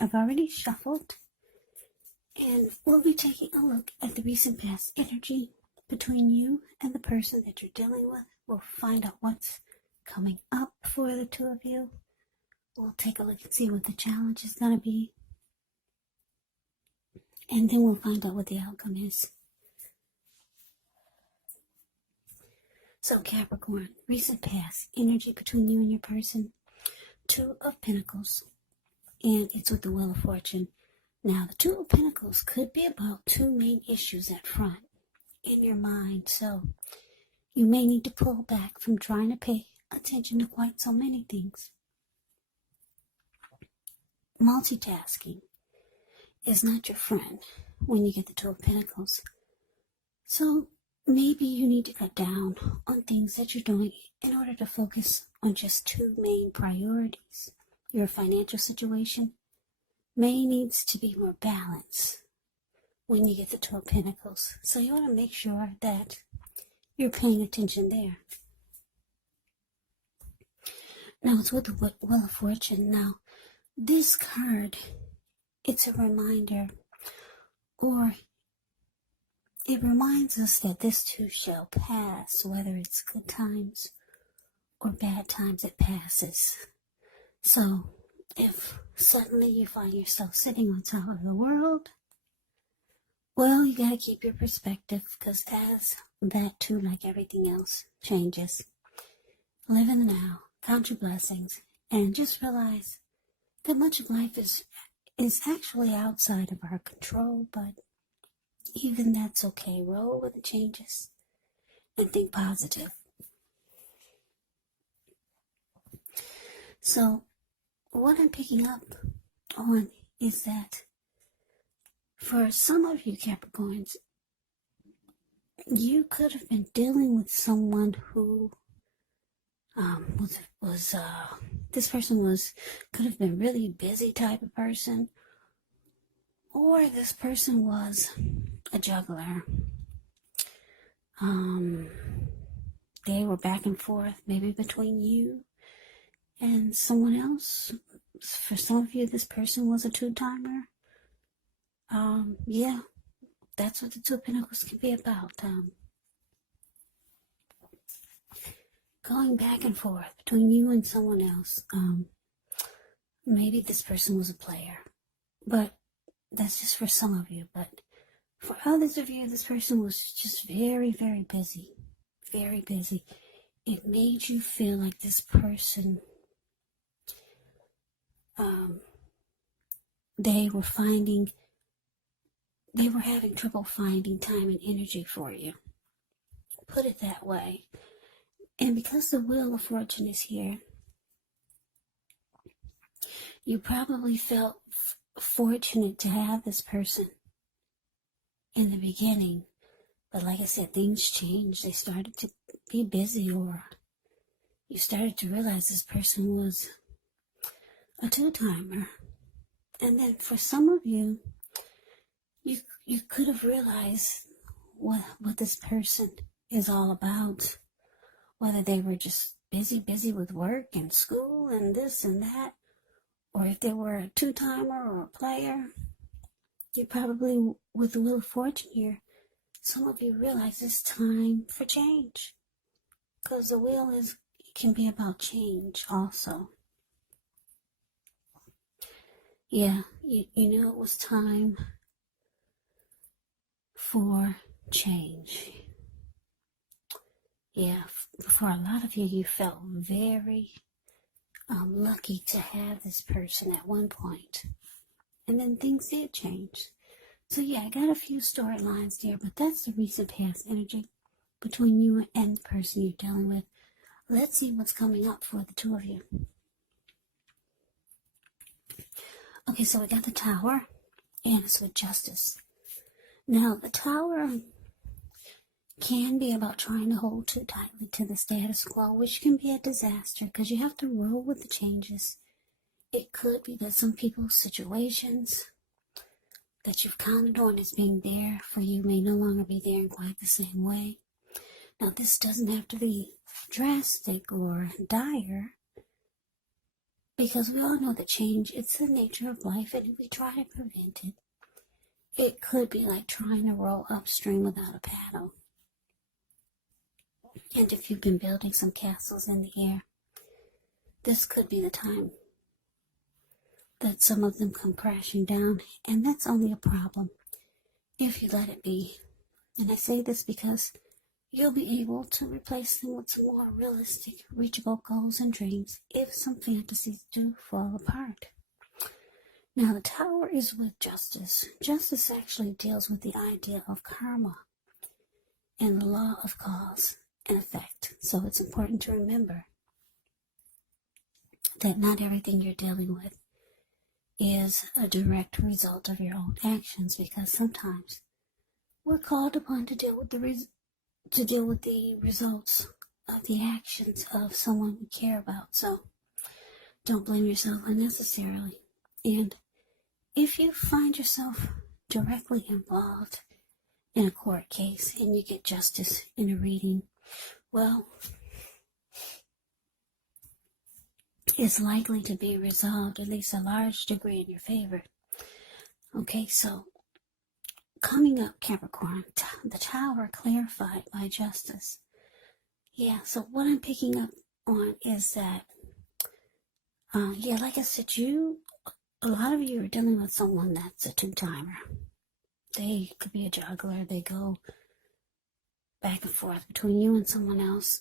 I've already shuffled, and we'll be taking a look at the recent past energy between you and the person that you're dealing with. We'll find out what's coming up for the two of you. We'll take a look and see what the challenge is going to be. And then we'll find out what the outcome is. So Capricorn, recent past energy between you and your person. Two of Pentacles. And it's with the Wheel of Fortune. Now, the Two of Pentacles could be about two main issues at front in your mind. So you may need to pull back from trying to pay attention to quite so many things. Multitasking is not your friend when you get the Two of Pentacles. So maybe you need to cut down on things that you're doing in order to focus on just two main priorities. Your financial situation may needs to be more balanced when you get the Two of Pentacles. So you want to make sure that you're paying attention there. Now it's with the Wheel of Fortune. Now, this card, it's a reminder, or it reminds us that this too shall pass, whether it's good times or bad times, it passes. So if suddenly you find yourself sitting on top of the world, well, you got to keep your perspective, because as that too, like everything else, changes. Live in the now, count your blessings, and just realize that much of life is actually outside of our control, but even that's okay. Roll with the changes and think positive. So what I'm picking up on is that for some of you Capricorns, you could have been dealing with someone who this person could have been really busy type of person, or this person was a juggler. They were back and forth, maybe between you and someone else. For some of you, this person was a two-timer. Yeah, that's what the Two of Pentacles can be about. Going back and forth between you and someone else. Maybe this person was a player, but that's just for some of you. But for others of you, this person was just very, very busy. Very busy. It made you feel like this person, they were having trouble finding time and energy for you. Put it that way. And because the Wheel of Fortune is here, you probably felt fortunate to have this person in the beginning. But like I said, things changed. They started to be busy, or you started to realize this person was a two-timer. And then for some of you, you could have realized what this person is all about. Whether they were just busy with work and school and this and that, or if they were a two-timer or a player. You probably, with the Wheel of Fortune here, some of you realize it's time for change. Because the wheel can be about change also. Yeah, you knew it was time for change. Yeah, for a lot of you, you felt very lucky to have this person at one point. And then things did change. So yeah, I got a few storylines there, but that's the recent past energy between you and the person you're dealing with. Let's see what's coming up for the two of you. Okay, so we got the Tower, and it's with Justice. Now, the Tower can be about trying to hold too tightly to the status quo, which can be a disaster because you have to roll with the changes. It could be that some people's situations that you've counted on as being there for you may no longer be there in quite the same way. Now, this doesn't have to be drastic or dire, Because we all know that change, it's the nature of life, and if we try to prevent it, it could be like trying to row upstream without a paddle. And if you've been building some castles in the air, this could be the time that some of them come crashing down, and that's only a problem if you let it be. And I say this because you'll be able to replace them with some more realistic, reachable goals and dreams if some fantasies do fall apart. Now, the Tower is with Justice. Justice actually deals with the idea of karma and the law of cause and effect. So it's important to remember that not everything you're dealing with is a direct result of your own actions, because sometimes we're called upon to deal with the results of the actions of someone we care about. So don't blame yourself unnecessarily. And if you find yourself directly involved in a court case and you get justice in a reading, well, it's likely to be resolved, at least a large degree, in your favor. Okay, so coming up, Capricorn, the Tower clarified by Justice. Yeah, so what I'm picking up on is that, like I said, a lot of you are dealing with someone that's a two-timer. They could be a juggler. They go back and forth between you and someone else.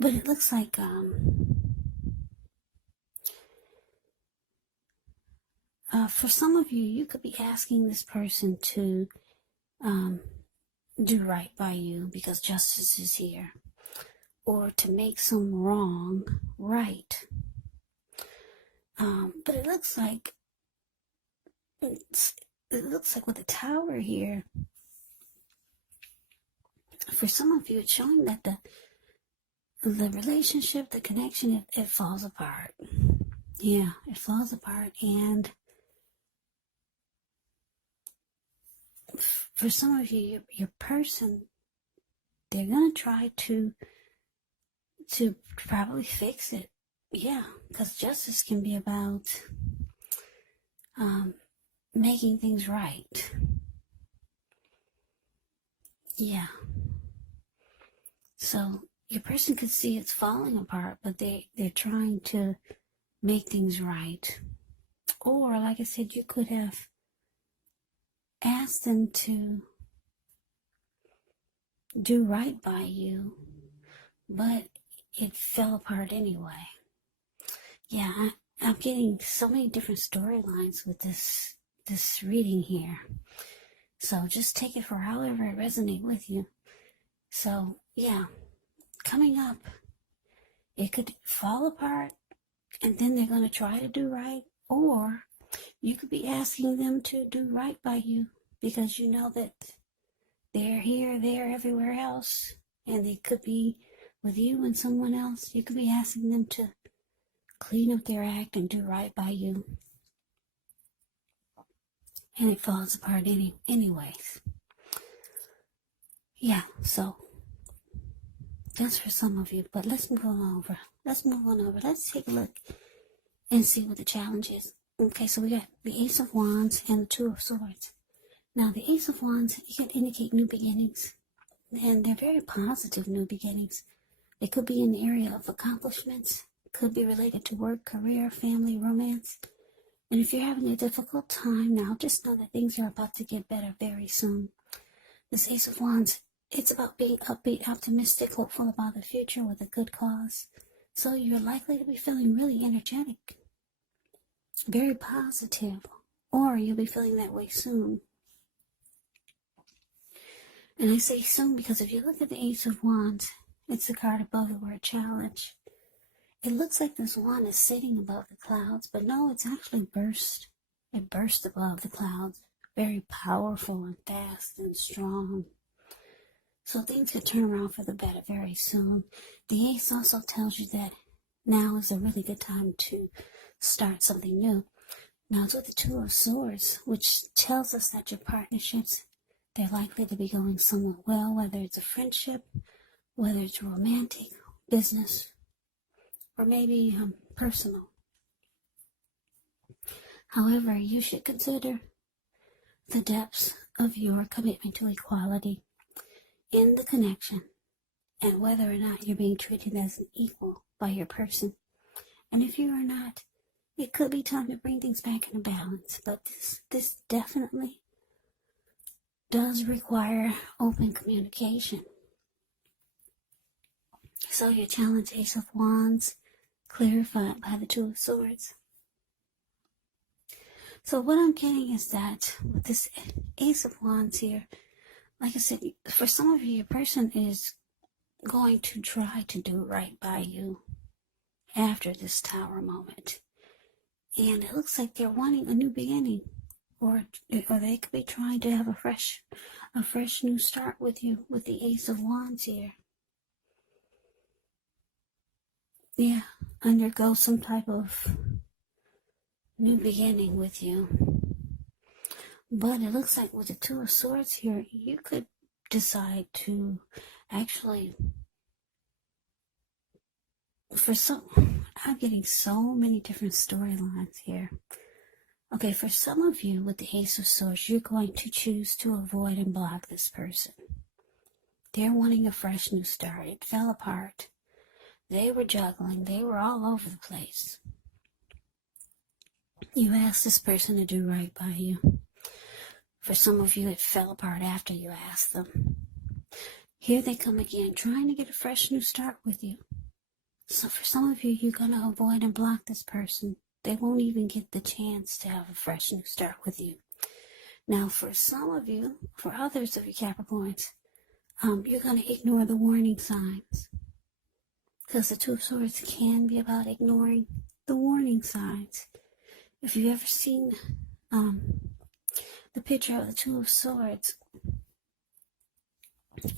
But it looks like for some of you, you could be asking this person to do right by you because justice is here, or to make some wrong right. But it looks like with the Tower here, for some of you, it's showing that the relationship, the connection, it falls apart. Yeah, it falls apart, and for some of you, your person, they're gonna try to probably fix it. Yeah, because justice can be about making things right. Yeah. So your person could see it's falling apart, but they're trying to make things right. Or, like I said, you could have asked them to do right by you, but it fell apart anyway. Yeah, I'm getting so many different storylines with this reading here. So just take it for however it resonates with you. So, yeah, coming up, it could fall apart, and then they're going to try to do right, or you could be asking them to do right by you because you know that they're here, there, everywhere else, and they could be with you and someone else. You could be asking them to clean up their act and do right by you, and it falls apart anyways. Yeah, so that's for some of you, but let's move on over. Let's take a look and see what the challenge is. Okay, so we got the Ace of Wands and the Two of Swords. Now, the Ace of Wands, it can indicate new beginnings, and they're very positive new beginnings. They could be in the area of accomplishments, could be related to work, career, family, romance. And if you're having a difficult time now, just know that things are about to get better very soon. This Ace of Wands, it's about being upbeat, optimistic, hopeful about the future with a good cause. So you're likely to be feeling really energetic, very positive, or you'll be feeling that way soon. And I say soon because if you look at the Ace of Wands, it's the card above the word challenge. It looks like this wand is sitting above the clouds, but no, it's actually burst. It burst above the clouds, very powerful and fast and strong. So things could turn around for the better very soon. The Ace also tells you that now is a really good time to start something new. Now it's with the Two of Swords, which tells us that your partnerships, they're likely to be going somewhat well, whether it's a friendship, whether it's romantic, business, or maybe personal. However, you should consider the depths of your commitment to equality in the connection and whether or not you're being treated as an equal by your person. And if you are not, it could be time to bring things back into balance. But this definitely does require open communication. So your challenge, Ace of Wands, clarified by the Two of Swords. So what I'm getting is that with this Ace of Wands here, like I said, for some of you, your person is going to try to do right by you after this Tower moment. And it looks like they're wanting a new beginning. Or they could be trying to have a fresh new start with you with the Ace of Wands here. Yeah, undergo some type of new beginning with you. But it looks like with the Two of Swords here, you could decide to actually, I'm getting so many different storylines here. Okay, for some of you with the Ace of Swords, you're going to choose to avoid and block this person. They're wanting a fresh new start. It fell apart. They were juggling. They were all over the place. You asked this person to do right by you. For some of you, it fell apart after you asked them. Here they come again, trying to get a fresh new start with you. So for some of you, you're going to avoid and block this person. They won't even get the chance to have a fresh new start with you. Now, for some of you, for others of you Capricorns, you're going to ignore the warning signs. Because the Two of Swords can be about ignoring the warning signs. If you've ever seen the picture of the Two of Swords,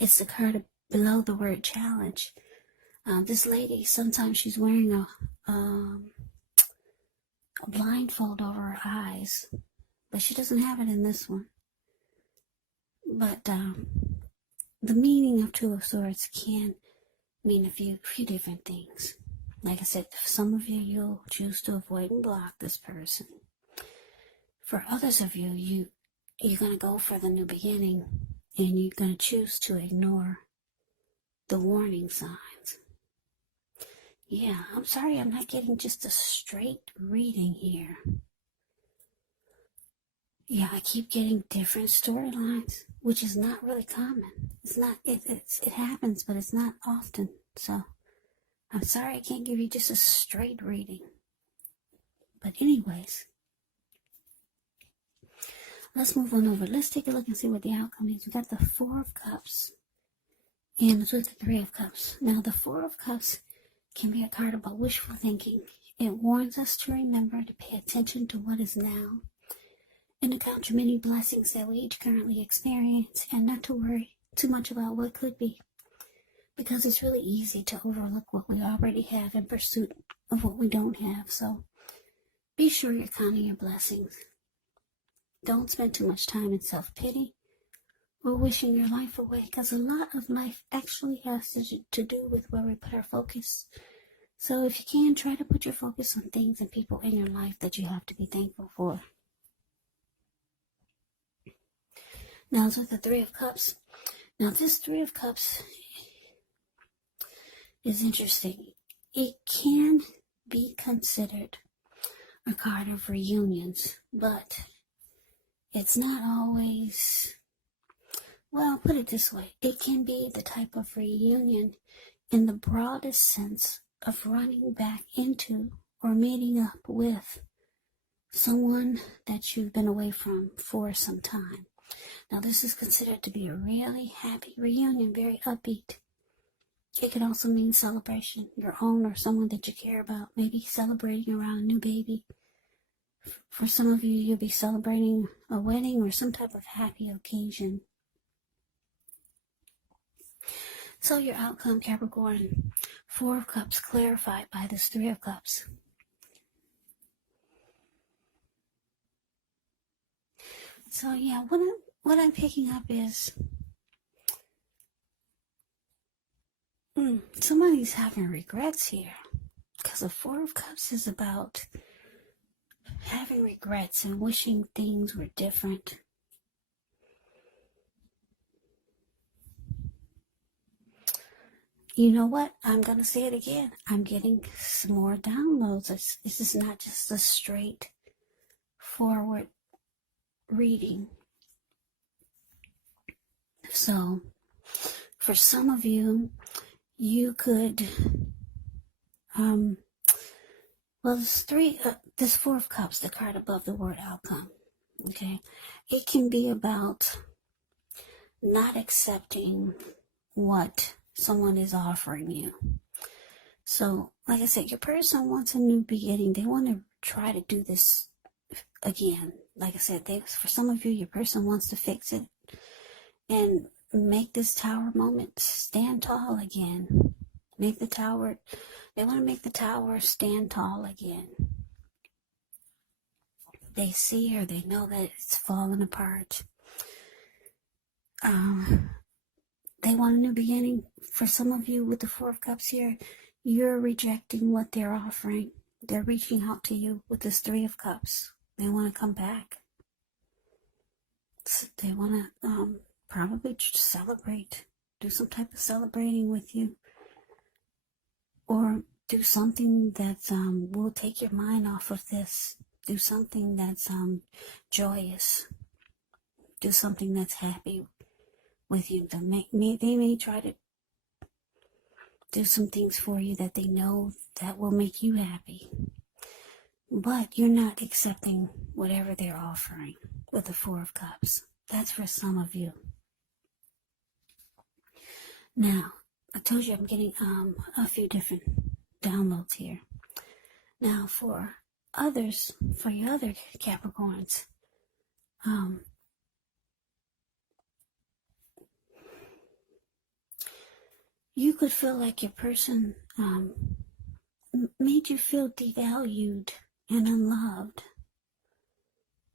it's the card below the word challenge. This lady, sometimes she's wearing a blindfold over her eyes, but she doesn't have it in this one. But the meaning of Two of Swords can mean a few different things. Like I said, for some of you, you'll choose to avoid and block this person. For others of you, you're going to go for the new beginning, and you're going to choose to ignore the warning signs. Yeah, I'm sorry I'm not getting just a straight reading here. Yeah, I keep getting different storylines, which is not really common. It's not, it happens, but it's not often. So, I'm sorry I can't give you just a straight reading. But anyways, let's move on over. Let's take a look and see what the outcome is. We got the Four of Cups, and it's with the Three of Cups. Now, the Four of Cups can be a card about wishful thinking. It warns us to remember to pay attention to what is now and to count the many blessings that we each currently experience, and not to worry too much about what could be, because it's really easy to overlook what we already have in pursuit of what we don't have. So be sure you're counting your blessings. Don't spend too much time in self-pity or wishing your life away, because a lot of life actually has to do with where we put our focus. So if you can, try to put your focus on things and people in your life that you have to be thankful for. Now it's with the Three of Cups. Now this Three of Cups is interesting. It can be considered a card of reunions, but it's not always, well, put it this way. It can be the type of reunion in the broadest sense of running back into or meeting up with someone that you've been away from for some time. Now, this is considered to be a really happy reunion, very upbeat. It could also mean celebration, your own or someone that you care about, maybe celebrating around a new baby. For some of you, you'll be celebrating a wedding or some type of happy occasion. So your outcome, Capricorn, Four of Cups clarified by this Three of Cups. So yeah, what I'm picking up is, Somebody's having regrets here. Because the Four of Cups is about having regrets and wishing things were different. You know what? I'm going to say it again. I'm getting some more downloads. This is not just a straight forward reading. So, for some of you, you could, this Four of Cups, the card above the word outcome, okay? It can be about not accepting what someone is offering you. So, like I said, your person wants a new beginning. They want to try to do this again. Like I said, for some of you, your person wants to fix it and make this tower moment stand tall again. They want to make the tower stand tall again. They see or they know that it's falling apart. They want a new beginning. For some of you with the Four of Cups here, you're rejecting what they're offering. They're reaching out to you with this Three of Cups. They want to come back. They want to probably celebrate. Do some type of celebrating with you. Or do something that will take your mind off of this. Do something that's joyous. Do something that's happy with you. They may try to do some things for you that they know that will make you happy. But you're not accepting whatever they're offering with the Four of Cups. That's for some of you. Now, I told you I'm getting a few different downloads here. Now, for others, for your other Capricorns, you could feel like your person made you feel devalued and unloved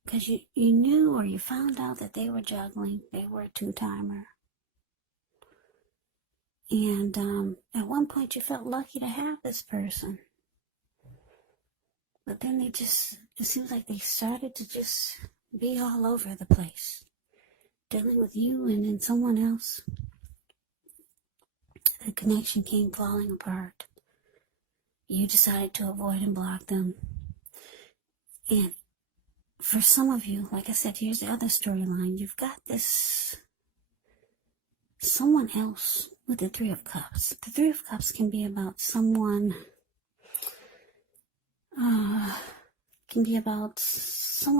because you knew or you found out that they were juggling, they were a two-timer. And at one point you felt lucky to have this person. But then it seems like they started to just be all over the place, dealing with you and then someone else. The connection came falling apart. You decided to avoid and block them. And for some of you, like I said, here's the other storyline. You've got this someone else with the Three of Cups. The Three of Cups can be about someone,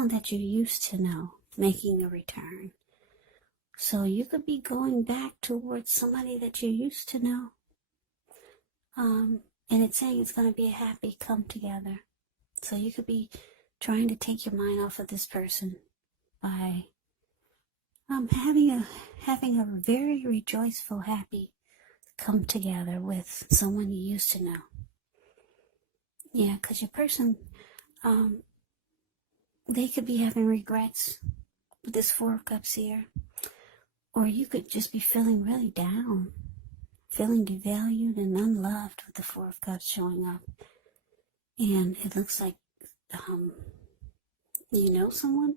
that you used to know making a return. So you could be going back towards somebody that you used to know. And it's saying it's going to be a happy come together. So you could be trying to take your mind off of this person by having a very rejoiceful, happy come together with someone you used to know. Yeah, because your person, they could be having regrets with this Four of Cups here. Or you could just be feeling really down, feeling devalued and unloved with the Four of Cups showing up. And it looks like you know someone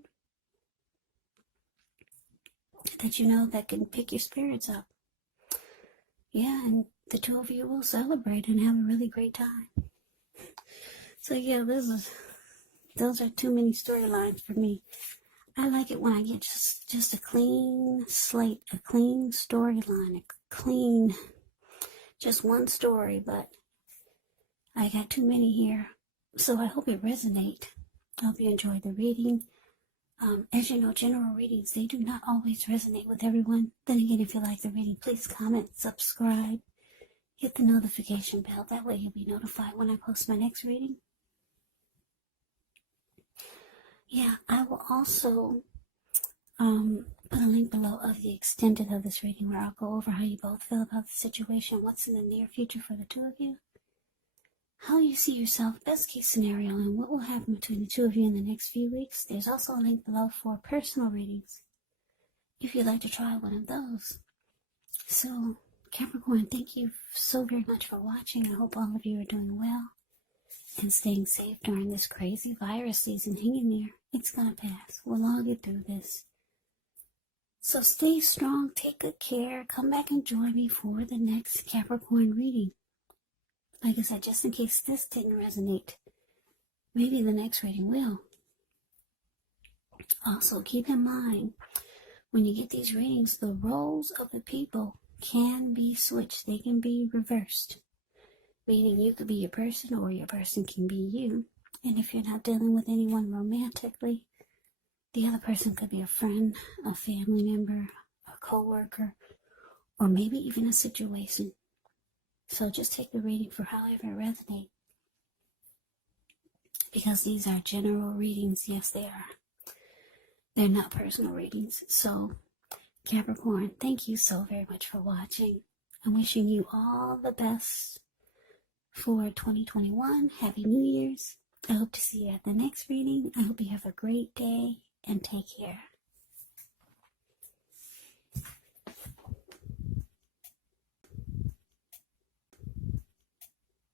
that you know that can pick your spirits up. Yeah, and the two of you will celebrate and have a really great time. So yeah, those are too many storylines for me. I like it when I get just a clean slate, a clean storyline, just one story, but I got too many here. So I hope it resonates. I hope you enjoyed the reading. As you know, general readings, they do not always resonate with everyone. Then again, if you like the reading, please comment, subscribe, hit the notification bell. That way you'll be notified when I post my next reading. Yeah, I will also put a link below of the extended of this reading where I'll go over how you both feel about the situation, what's in the near future for the two of you, how you see yourself, best case scenario, and what will happen between the two of you in the next few weeks. There's also a link below for personal readings if you'd like to try one of those. So Capricorn, thank you so very much for watching. I hope all of you are doing well and staying safe during this crazy virus season. Hang in there. It's going to pass. We'll all get through this. So stay strong. Take good care. Come back and join me for the next Capricorn reading. Like I said, just in case this didn't resonate, maybe the next reading will. Also, keep in mind, when you get these readings, the roles of the people can be switched. They can be reversed. Meaning you could be your person or your person can be you. And if you're not dealing with anyone romantically, the other person could be a friend, a family member, a co-worker, or maybe even a situation. So just take the reading for however it resonates. Because these are general readings. Yes, they are. They're not personal readings. So, Capricorn, thank you so very much for watching. I'm wishing you all the best for 2021. Happy New Year's. I hope to see you at the next reading. I hope you have a great day and take care.